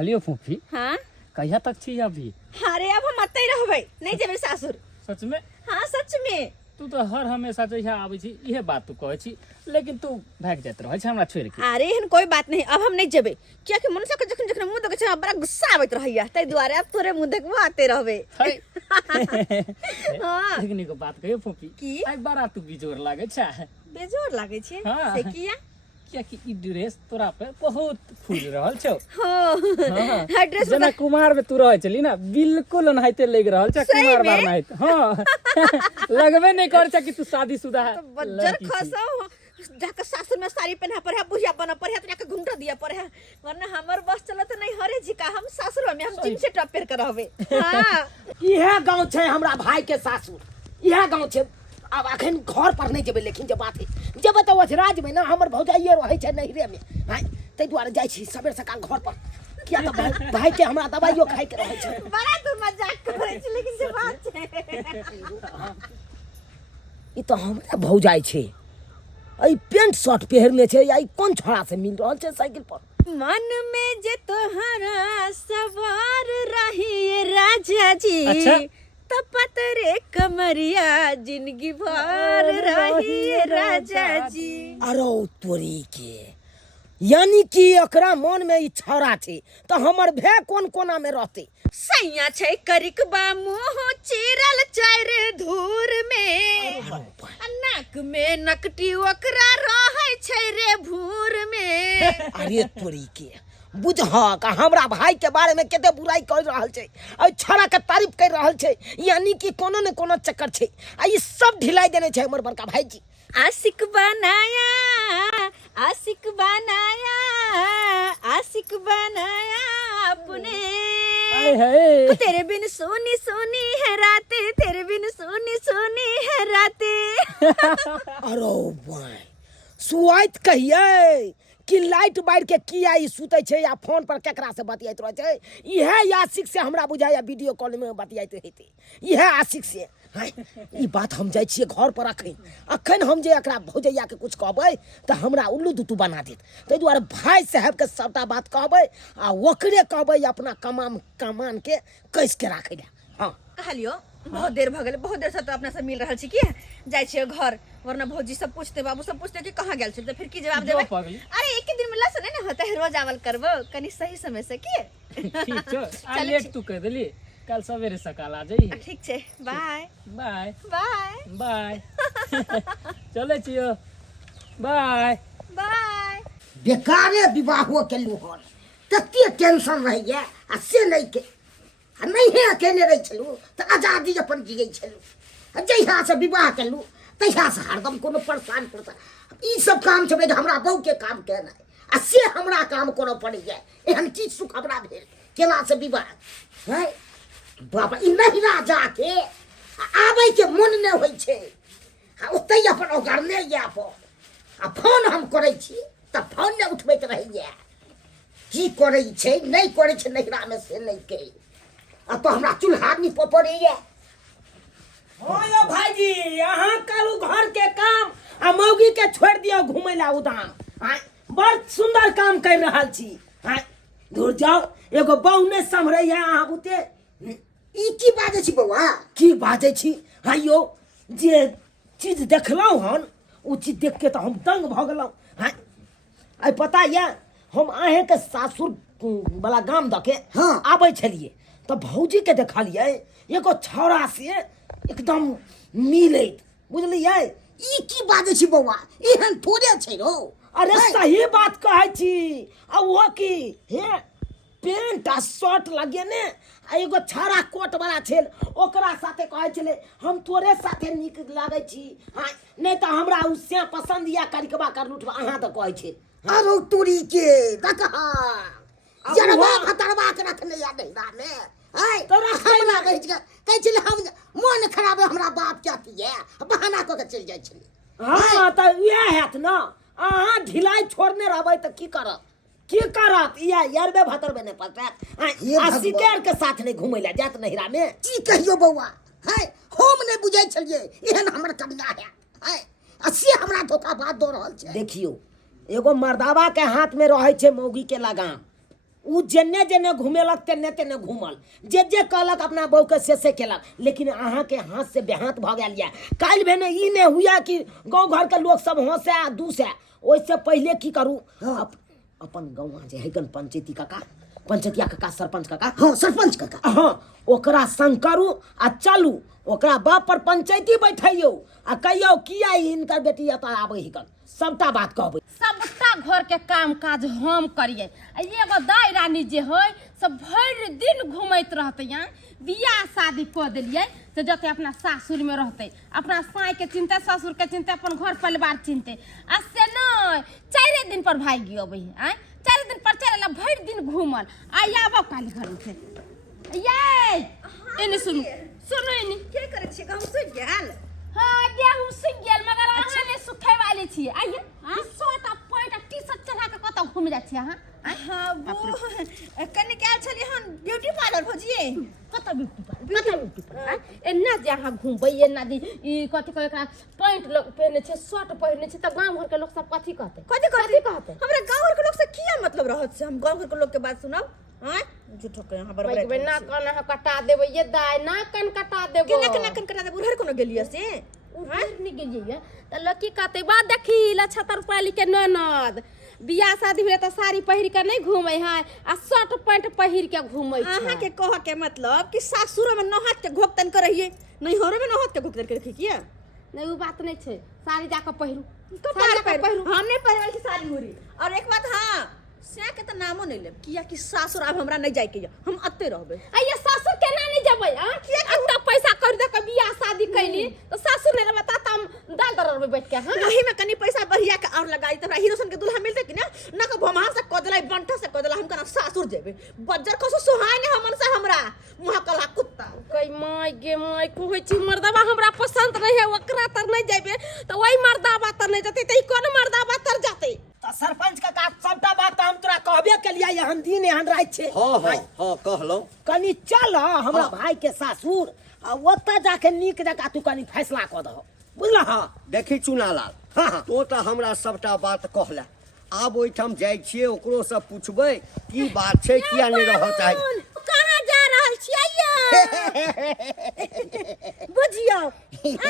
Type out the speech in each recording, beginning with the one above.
Helio फूफी। हाँ कहिया तक छी अभी? अरे अब हम अतै रहबै नहीं जेबै सासुर। सच में? हाँ सच में। तू तो हर हमेशा जहिया आबै छी इहे बात तू कहै छी, लेकिन तू भाग जात रहै छै हमरा छोड़ के। अरे एहन कोई बात नहीं, अब हम नहीं जेबै किया कि मनुष्य के जखन जखन मुंह देखे छै बड़ा गुस्सा आबैत रहैया, तै दुआरे अब तोरे मुंह देखबो आते रहबै। हां लेकिन एगो बात कहियो फूफी, की? आई बड़ा तू बिजोर लागे छै। बेजोर लागे छै हाँ। से किया? क्या कि ई ड्रेस तोरा पे बहुत फूल रहल छौ। हां ड्रेस जना कुमार में तू रहै छली ना, बिल्कुल ओनाहिते लग रहल छ कुमार बार नाहित। हां लगबे नहीं कर छ कि तू शादीशुदा है। तो बज्जर खसो जाके सासुर में साड़ी पहना पर है, बुढ़िया बना पर है, तो जाके घुंघटा दिया पर है, वरना हमर बस चलत नहीं हरे जी का हम सासुर में हम जिम से टॉप पेर कर रहबे। हां इहे गांव छै हमरा भाई के सासुर, इहे गांव छै। अब अखन घर पर नहीं जेबै, लेकिन जब बात है जब तो राज में ना हमर भौजाइए रहै छै नहिरे में। हां तै दुआरे जाइ छी सबेर सकाल घर पर, किया तो भाई के हमरा दवाइयो खाइ के रहै छै। बड़ा तू मजाक करै छी, लेकिन जे बात छै ई तो हमरा भौजाई छै, आई पेंट शर्ट पहरने छै, आई कोन छोरा से मिल रहल छै साइकिल पर। मन में जे तोहरा सवार रही राजा जी। अच्छा? तो पतरे कमरिया जिंदगी भर रही राजा जी। अरे तोरी के, यानी कि एकरा मन में ई छौरा छै तो हमर भे कोन कोना में रहते। सैया छै करिकबा मुंह चिरल चार धूर में, नाक में नकटी ओकरा रहै छै रे भूर में। अरे तोरी के बुझह का हमरा भाई के बारे में केते बुराई कर रहल छै, और छौरा के तारीफ कर रहल छै, यानी कि कोनो न कोनो चक्कर छै। आ ई सब ढिलाई देने छै हमर बड़का भाईजी। आशिक बनाया, आशिक बनाया, आशिक बनाया अपने। आए हाय तेरे बिन सोनी सोनी है रातें, तेरे बिन सोनी सोनी है रातें। अरे भाई सुआइत कहिए कि लाइट बार के किया ई सुते छै या फोन पर केकरा से बतियाइत रह छै। इहे आशिक से हमरा बुझाया वीडियो कॉल में बतियाइत हेते, इहे आशिक से। ई बात हम जाय छियै घर पर अखन हम जे एकरा भौजैया के कुछ कहबै त हमरा उल्लू दुतू बना देत। तै दुआरे भाई साहब के सबटा बात कहबै आ ओकरे कहबै अपना कमान के कैस के राखै ले। हां कहलियो बहुत देर भ गेल, बहुत देर से तो अपना से मिल रहल छी कि जाय छियै घर, वरना भौजी सब पूछते, बाबू सब पूछते कि कहां गेल छी, तो फिर की जवाब देबै? अरे एक ही दिन में लसन नहीं होता है, रोज आवल करबो कनी सही समय से की। ठीक छ, आ लेट तू कह देली, कल सवेरे सकाल आ जाई। ठीक छै, बाय बाय बाय बाय। चले छियो, बाय बाय। बेकारे विवाहो केलु हन, तते टेंशन रहैया आ से नहीं के नहीं है अकेले रह छलू तो आजादी अपन जियै छलू। जहिया से विवाह केलू तहिया से हरदम कोनो परेशान पड़ता। ई सब काम छबे जे हमरा बहू के काम केना आ से हमरा काम कोनो पड़ै जाय, एहन चीज सुख हमरा भेल केला से विवाह है। बाबा ई नहिरा जाके आबै के मन नै होय छै, ओतै अपन ओगरने या आ फोन हम करै छी त फोन नै उठबैत रहैया। की करै छै नै करै छै नहिरा में से नै के, अब तो हमरा चूल्हा नहीं पड़िए। हो यो भाईजी यहाँ कालू घर के काम आ मौगी के छोड़ दियो घूमे ला उदाम। बड़ सुंदर काम कर रहा छी। दूर जाओ, एगो बहू ने संभरे है अहाँ बुते। ई की बाजे छी बौआ? की बाजे छी? हाँ यो जे चीज देखलौ हन उ चीज देख के तो हम दंग भ गेलौ। हाँ आई पता है हम अहे के सासुर वाला गाम दके हाँ आबै छलिए तो भौजी के देखलिए एगो छौरा से एकदम मिलैत, बुझलिए? ई की बाजे छी बौआ? एहन थोड़े छै रो। अरे सही बात कहै छी। आ वो की हे पेंट आ शर्ट लगेने आ एगो छौरा कोट वाला छेल, ओकरा साथे कहै छले हम तोरे साथे निक लागे छी। हां नै त हमरा उससे पसंद या करिकबा कर लुटबा अहाँ त कहै छै। अरे तोरी के देखा जरबा खतरबा के रखले या नहिरा में। हाय तोरा हम लागे छै कहै छले हम मन खराब है हमरा बाप जाती है, बहाना क के चल जाय छले। हां त इहे हैत न, अहाँ ढिलाई छोड़ने रहबै त की करत? की करत? या यारबे भतरबे ने पता आ शिकार के साथ नहीं घुमै ला जात नहिरा में। की कहियो बौआ? हाय हम नहीं बुझै छलिए एहन हमर कन्या है। हाय असी हमरा धोखा बात दो रहल छै। देखियो एगो मर्दावा के हाथ में रहै छै मौगी के लगाम, उ जेने जेने घुमेलक तेने तेने घूमल जे कहलक अपना बहू के से केलक लेकिन अहाँ के हाथ से बेहाथ भ गेल या काल्हि भेने ई ने हुआ कि गांव घर के लोग सब हंसे आ दूसे ओइसे पहले की करू अपन गाँव जे है पंचायती काका पंचायतिया काका सरपंच काका हाँ सरपंच काका हाँ ओकरा संग करू आ चलू ओकरा बाप पर पंचायती बैठैयो आ कहियो किया इनकर बेटी एतऽ आबै हिकन सबटा बात कहबै सबटा घर के काम काज हम करिए एगो दाई रानी जे है सब भर दिन घूमत रहते यहाँ बियाह शादी कऽ दिलिए से जते अपना सासुर में रहते अपना साई के चिंता ससुर के चिंता अपन घर परिवार चिंते आ से नहीं 4 दिन पर भागी अबै है 4 दिन पर चल भर दिन घूमल आई आबो काली घर से ये एने सुनु सुनो एने के करे छी हम सुन गेल हाँ गेहूं सूख गेल मगर अहाँ ने सुखे वाले छिए आइए शर्ट आ पैंट आ टी-शर्ट चढ़ा के कतौ घूम जाइ छी अहाँ हां वो कने गेल छली हम ब्यूटी पार्लर भजिए कतौ ब्यूटी पार्लर एना जे अहाँ घूमबै एना दी ई कथि कहै का पैंट लोग पहने छै शर्ट पहने छै त गांव घर के लोग सब कथि कहते हमरा गांव घर के लोग से किया मतलब रहत से हम गांव घर के लोग के बात सुनब हां झूठो के यहां बराबर ना कन कटा देबै ये दाई ना कन कटा देबै केना कटा देबै उधर कोनो गेलिया से उधर नहीं गेलिए त लकी कहते बा देखी ला 76 रुपया लिखे ननद बियाह शादी भेले त साड़ी पहिर के नहीं घूमै है आ शर्ट पैंट पहिर के घूमै छै अहाँ के कह के मतलब कि सासुर में नहात के घोकतन करहिए नहीं होरे में नहात के घोकतन करखी किया नहीं वो बात नहीं छै साड़ी जाके पहिरू कपार पहिरू हमने पहिरल की साड़ी मुरी और एक बात हां से के त नामो नहीं लेब किया कि सासुर अब हमरा नहीं जाय के हम अत्ते रहबे आइए सासुर केना नहीं जबै हां किया पैसा कर दे के बियाह शादी कैली तो सासुर ने बता हम दाल दरबे बैठ के हां नहीं में कनी पैसा बढ़िया के और लगाई त हीरो सन के दुल्हा मिलते कि ना को भमा से कदलाई बंठा से कदला हम कना सासुर जेबे बज्जर कसो सोहाय ने हमन से हमरा मुहा कला कुत्ता कई माय गे माय कहै छी मर्दावा हमरा पसंद नहीं है ओकरा तर नहीं जेबे तो वही मर्दावा तर नहीं जते त कोन मर्दावा तर जाते त सरपंच काका सबटा बात हम तोरा कहबे केलिया एहन दिन एहन रात छै हाँ कहलो कनी चल हमरा भाई के सासुर आ ओतऽ जाके नीक जका तू कनी फैसला क दह बुझला हां देखी चुनालाल हाँ। तो त हमरा सबटा बात कहला आब ओइठाम जाइ छियै ओकरो से पूछबै की बात छै किया नहीं रह चाहे कहां जा रहल छी आइयो बुझियो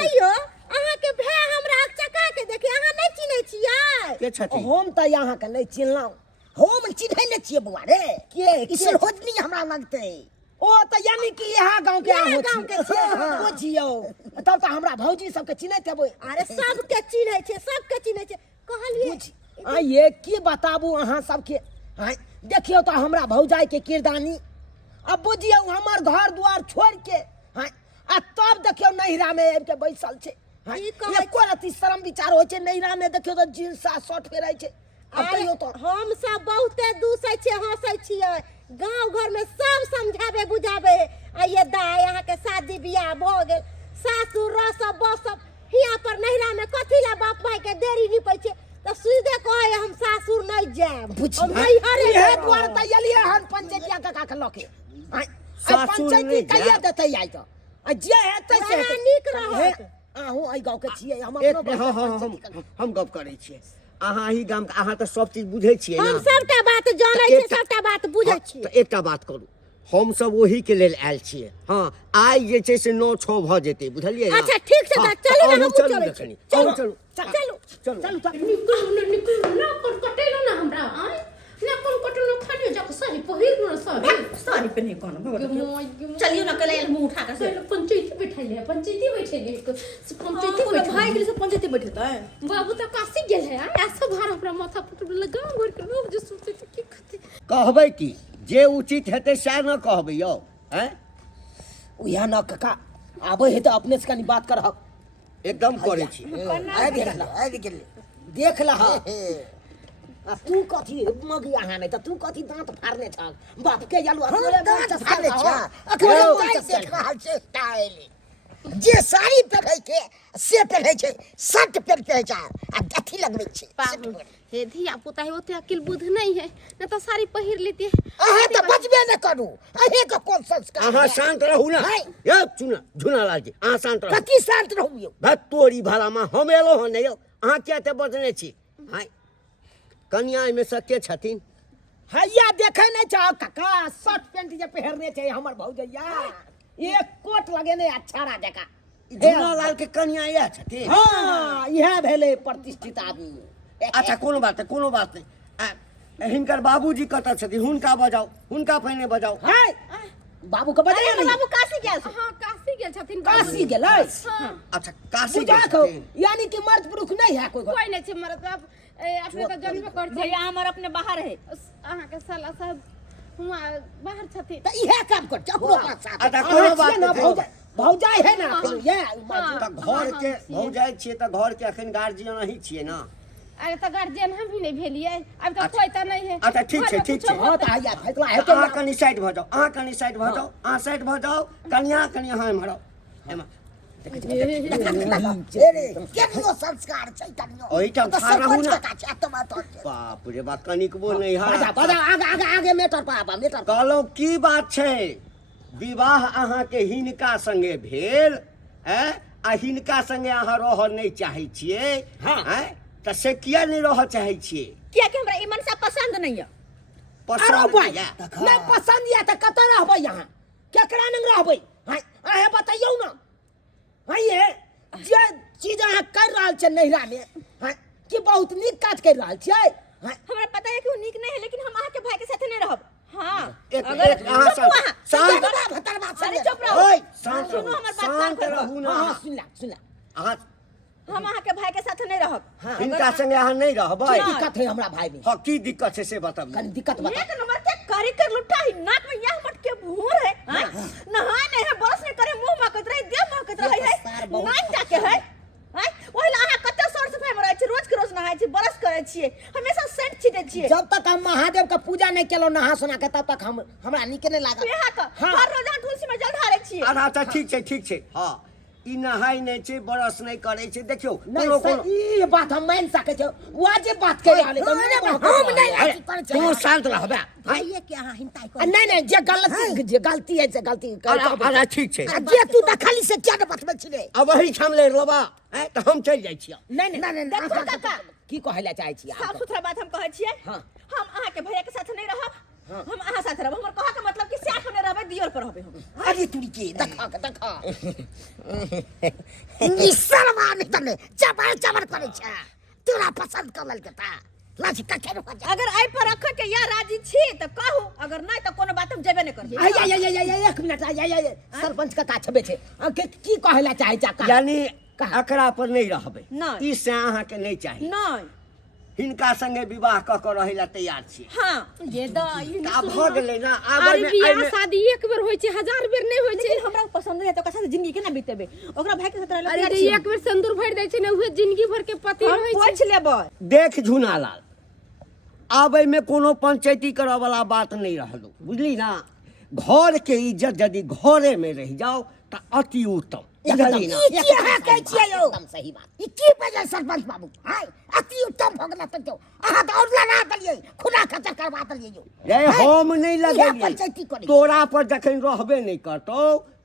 आइयो अहाँ के भे हमरा चका के देखि अहाँ नहीं चिन्है छियै के छथि हम त यहाँ के नहीं चिन्हलौ हम चिन्है ने छियै बुआ रे के ईश्वर होजनी हमरा लगतै ओ त यानी कि यहाँ गांव के यहाँ गाँव के छै, हाँ। बुझियो तब त हमरा भौजी सबके चिन्हैत हेबै अरे सबके चिन्है छै कहलिए आ ये की बताबू अहाँ सबके हाँ देखियो तो हमरा भौजाई के किरदानी अब बुझियो हमर घर द्वार छोड़ के हाँ आ तब देखियो नैहरा में आबि के बैसल छै हाँ एको रति शर्म विचार होइ छै नैहरा में देखियो तो जींस आ शर्ट पहिरै छै अब कहियो तो हम सब बहुते दूसै छियै हंसै छियै गांव घर में सब समझाबे बुझाबे आ ये दाई अहाँ के शादी बियाह भ गेल सासुर सब बस सब हिया पर नैहरा में कथि ला बाप भाई के देरी निपै छै त सीधे कहे हम सासुर नहीं जाब बुझी हम नैहरे इहे द्वार त एलिए हन पंचायतिया काका के लके सासुर पंचायती नहीं कहिया जायब। देतै आई त आ जे हेतै से बड़ा नीक रहत। आहू आई गांव के छियै हम एक अपनो हाँ हम गप करै छियै अहाँ ही गाम के अहाँ त सब चीज बुझै छियै हम ना सबटा बात जानै छियै सबटा बात बुझै छियै त एकटा बात करू हम सब वही के लेल आयल छियै हाँ आइ जे छै से 9-6 भ जेतै बुझलियै ना? अच्छा ठीक छै हाँ, त चलू अहूँ ना हम चलू चलै देखनी। छी अहूँ चलू चलू निकल कटेलो ना हमरा आय ना कोन कटलो खानियो जक सही पहिर न सही साड़ी पहने कोन चलियो चलियो ना कले मुंह उठा के से पंचायती बैठैले पंचायती भाई गेल से पंचायती बैठतै बाबू त कासी गेल है ऐसा भार हमरा माथा पर लगा घर के लोग जे सोचै छै की खते कहबै की जे उचित हेतै सएह न कहबै यौ हैं उया न काका आबै हे त अपने से कनी बात करहक एकदम करै छी देख ला आ तू कथी मगी अहाँ नहीं त तू कथी दांत फाड़ने छ बाप के यालू दांत फाड़ने छ अखरो देख रहल छै स्टाइल जे साड़ी पहिरै के से पहिरै छै शर्ट पहिरै छै आ अथी लगबै छै बाबू हे धिया पुता है ओते अकिल बुध नहीं है न तो साड़ी पहिर लेती अहाँ त बचबे न करू अहे के कोन संस्कार अहाँ है? शांत रहू ना है। यौ झुनालाल जी अहाँ शांत रहू कथी शांत रहू यौ भात तोरी भालामा हम एलो हन यौ अहाँ क्या ते बजने छी हाय कन्या में से के छथिन हैया देखे नहीं चाहो काका शर्ट पैंट जे पहरने चाहिए हमर भौजैया एक कोट लगेने अच्छा राजा का झूला लाल के कन्या यह छथिन। हाँ यह भेले प्रतिष्ठित आदमी। अच्छा कोनो बात नहीं हिनकर बाबूजी कतऽ छथिन हुनका बजाओ हुनका पहिने बजाओ। हाय बाबू के बजाया नहीं बाबू काशी गेल छै। हाँ काशी गेल छथिन काशी गेलै। अच्छा काशी बुझा गेल कहो छथिन। यानी कि मर्द पुरुष नहीं है कोई कोई नहीं छै मरद अब अपने तो जन्म कर भैया हमर अपने बाहर है। अहाँ के साला सब हुआ बाहर छथिन। तो इहे काम कर चकरो का साथ। अच्छा कोनो बात ना नहीं भौजाई है ना ये तऽ घर के भौजाई छियै तऽ घर के अखन गार्जियन अहीं छियै ना। अरे तो गार्जियन हम भी नहीं भेलिए अब तो कोई तो नहीं है। अच्छा ठीक छै ठीक छै। हां त आया फैसला है तो अहाँ कनि साइड भऽ जाओ अहाँ साइड भऽ जाओ कन्या कनि अहाँ एम्हर एमा अरे केनो संस्कार छै कनियो ओहिठाम ठाड़ रहू ना। तो बात बाप रे बाप कनिकबो नहीं बाजा बाजा आगे मेटर पाबा मेटर कहलहुँ की बात छै विवाह अहाँके हिनका संगे भेल आ हिनका संगे अहाँ रहऽ नहीं चाहै छियै तऽ से किया नहीं रहऽ चाहै छियै। किया कि हमरा ई मनसा पसंद नहीं है। पसंद भाई नहीं नहीं पसंद या त कत रहबै यहां केकरा नंग रहबै हां अहे बताइयो ना हां ये जे चीज अहाँ कर रहल छै नैहरा में हां कि बहुत नीक काज कर रहल छियै। हां हमरा पता है कि वो नीक नहीं है लेकिन हम अहाँ के भाई के साथ नहीं रहब। हाँ एक अहाँ शांत भतर बात अरे सुन चुप रहो। ओए शांत सुनो रहू हमर बात शांत कान रहू ना। हां सुनला अहाँ हम अहाँ के भाई के साथ नहीं रहब। हिनका संगे अहाँ नहीं रहबै। की दिक्कत है हमरा भाई में हाँ की दिक्कत छै से बताबू। कनी दिक्कत बता एक नंबर के कारी कर लुट्टा ही नाक में यह मट के भूर है। हाँ? नहाए नहीं है बरस नहीं करे मुंह महकत रहे देह महकत रहे है नाक जाके है। ओहिला अहाँ कते सर सफाई में रहै छी रोज के रोज नहाय छी बरस करै छियै हमेशा सेंट छीटे छियै। जब तक हम महादेव का पूजा नहीं केलो नहा सुना के तब तक हमरा नीक नहीं लागल। यहाँ का हर रोज अहाँ तुलसी में जल ढारै छियै। अच्छा ठीक छै हाँ ई नहाय नहीं छै बरस नहीं करे छै देखियो नहीं ई बात हम मान सके छै वाजिब बात कह रहल हम नहीं ऐसी कर छै तू शांत रहबे। ये क्या हिंताई को नहीं जे गलती है से गलती अच्छा ठीक छै जे तू देखली से क्या बतबै छिले अब वही ठाम ले रोबा तऽ हम चल जाइ छियै। नहीं देखो काका की कहला चाहे छी साफ सुथरा बात हम कहै छियै। हाँ। हम अहाँ के भैया के साथ नहीं रहब। हम अहाँ साथ रहब हमर कहा के मतलब कि साथ में रहबै दियर पर रहबै हम। अरे तू के देखा निसरमान तने चबर करे छै तोरा पसंद करल के ता लाजी का केनो अगर आई पर रख के या राजी छी त कहू अगर नहीं त कोनो बात हम जेबे नहीं करब। एक मिनट सरपंच का छबे छै की कहला चाहे छै का यानी एकरा पर नहीं रहबै नहीं। ई से अहाँ के नहीं चाही नहीं हिनका संगे विवाह क के रहे ला तैयार छी। हाँ ये दाई का भ गेलै ना आब अरे में बियाह शादी एक बेर होय छै हजार बेर नहीं होय छै। लेकिन हमरा पसंद है तो कसा जिंदगी केना बीतेबे ओकरा भाई के साथ रहला अरे जे एक बेर सिंदूर भर दै छै ने उहे जिंदगी भर के पति हम होय छै। पूछ लेबै। देख झुनालाल आब में कोनो पंचायती करऽ वाला बात नहीं रहलो बुझली ना। घर के इज्जत यदि घरे में रह जाओ तो अति उत्तम बुझली ना। एकदम सही बात ई की बजे सरपंच बाबू हाय अति उत्तम भ गेला त अहाँ त और लगा दलिए खुदा खचर करवा दलिए जो रे हम नहीं पंचायती लगेलिए करी। तोरा पर जखन रहबे नहीं करतो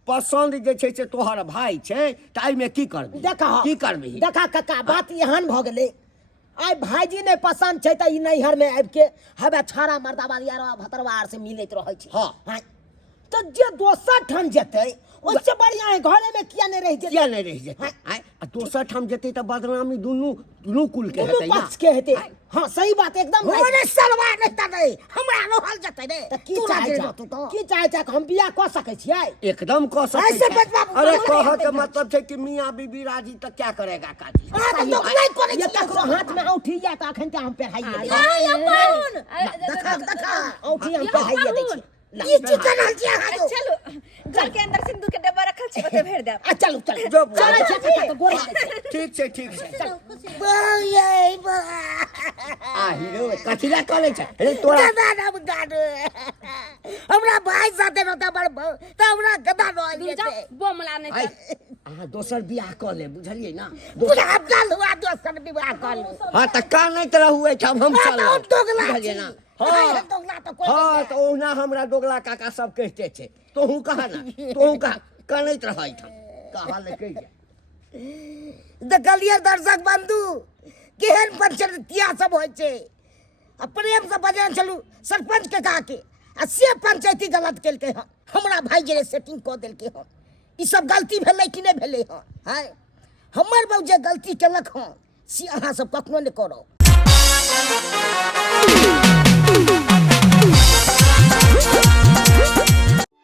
पसंद जे छै से तोहर भाई छै त आई में की करबी की करबी देखा काका बात एहन भ गेलै आइ भाईजी ने पसंद छै त ई नैहर में आबि के हबे छाड़ा मर्दाबाद यार भतरवार से मिलैत रहै छै। हाँ तो जे दोसर ठाम जेतै ओसे बढ़िया है घरे में किया नहीं रह जेतै किया नहीं रह जेतै आ दोसर ठाम जेतै त बदनामी दुनू कुल के दुनू हेतै ना। पक्ष के हेतै। हां सही बात एकदम ओने सलवा नहीं तने हमरा रहल जते रे त की चाहे छै हम बियाह क सकै छियै एकदम कह सकै ऐसे छै। बचबा अरे कह के मतलब छै कि मियां बीबी राजी त क्या करेगा काजी। हां तो नहीं करे ये ककरो हाथ में औठी या त अखन ते हम पहराइए देखा औठी हम पहराइए दै छी ई चिकन हल जे हां चलो घर के अंदर सिंदूर के डब्बा रखल छै ओते भेर देब। चलो जो चल छै त गोरा दै छी ठीक छै बोये बा आ हीरो कथिला कले छै रे तोरा गदा ना गाड हमरा भाई साथे रहता बड़ त हमरा गदा न दूर जा आइए बोमला नहीं आई कर। अहाँ दोसर बियाह क ले बुझलियै ना। पूरा काल हुआ दोसर विवाह कर लो हाँ त का नहीं तरह हुए ठाम हम चल तो दोगला बुझलियै ना। हां दोगला तो कोई हाँ तो ओना हमरा दोगला काका सब कहते छै तोहू कहा ना तोहू कहा कनैत रहै ठाम कहा ले कह जा देखलिए दर्शक बंधु केहन पंचरतिया सब होय छै आ प्रेम से बजान चलू सरपंच के कहा के आ से पंचायती गलत केलकै हन हमरा भाई जे सेटिंग कऽ देलकै हन ई सब गलती भेलै कि नहि भेलै हन हाय हमर बहू जे गलती केलक हन से अहाँ सब कखनो नहि करब